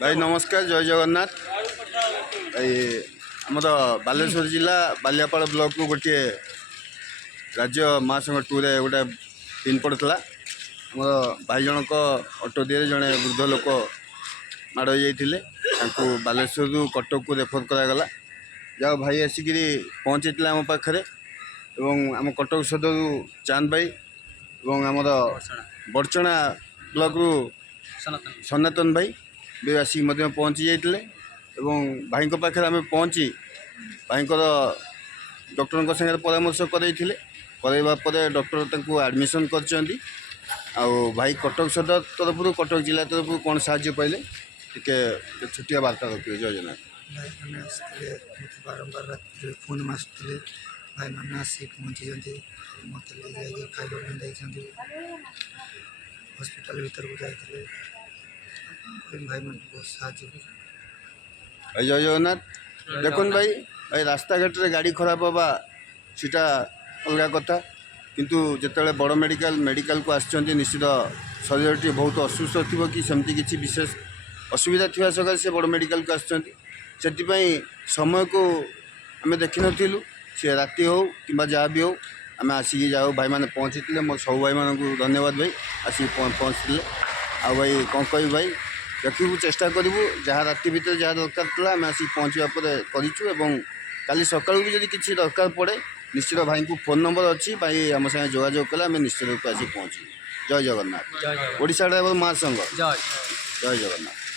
भाई नमस्कार जय जगन्नाथ भाई आम बालेश्वर जिला बालियापाड़ ब्लॉक को गोटे राज्य महासंघ टूर गोटे पिन पड़ता आम भाई जनक ऑटो दिए जड़े वृद्ध लोक माड़ हो बालेश्वर कटक को रेफर करागला जहाँ भाई आसिक पहुँची आम पाखे आम कटक सदर चांद भाई और आमर बड़चणा ब्लॉक रु सनातन भाई भी आसिक पहुँची जाते भाई पाखे आम पहुँची भाई डॉक्टर सागर परामर्श करवा डॉक्टर आडमिशन कर भाई कटक सदर तरफ कटक जिला तरफ कौन साहाय्य पाइले टे छुटिया वार्ता रखिए जय जगन्नाथ बारंबार रात फोन मारे भाई मैंने आसिक पहुँची मत खाई हॉस्पिटल भीतर को जाते भाई मैंने बहुत साहय जय जगन्नाथ देखुन भाई भाई रास्ता घाट रे गाड़ी खराब हवा सीटा अलग कथा किंतु जिते बड़ मेडिकल को आसचंती निश्चित शरीर टी बहुत असुस्थ थी कि सेमती किसी विशेष असुविधा थी सकाल से बड़ मेडिकल को आसचंती से समय को आम देखी नथिलु से राति हो कि जहाँ भी हो आम आसिक जाओ भाई मैंने पहुँची मोर सब भाई मानक धन्यवाद भाई आसिक पहुँचते आ भाई कौन कह भाई देखू चेष्टा करूँ जहाँ राति भितर जहाँ दरकार था आम आसिक पहुँचा करूँ काली सका भी किसी दरकार पड़े निश्चित भाई को फोन नंबर अच्छी भाई आम सागे जोगाजोग कले आम निश्चित रूप आसिक पहुँचू जय जगन्नाथ ओडिशा ड्राइवर महासंघ जय जगन्नाथ।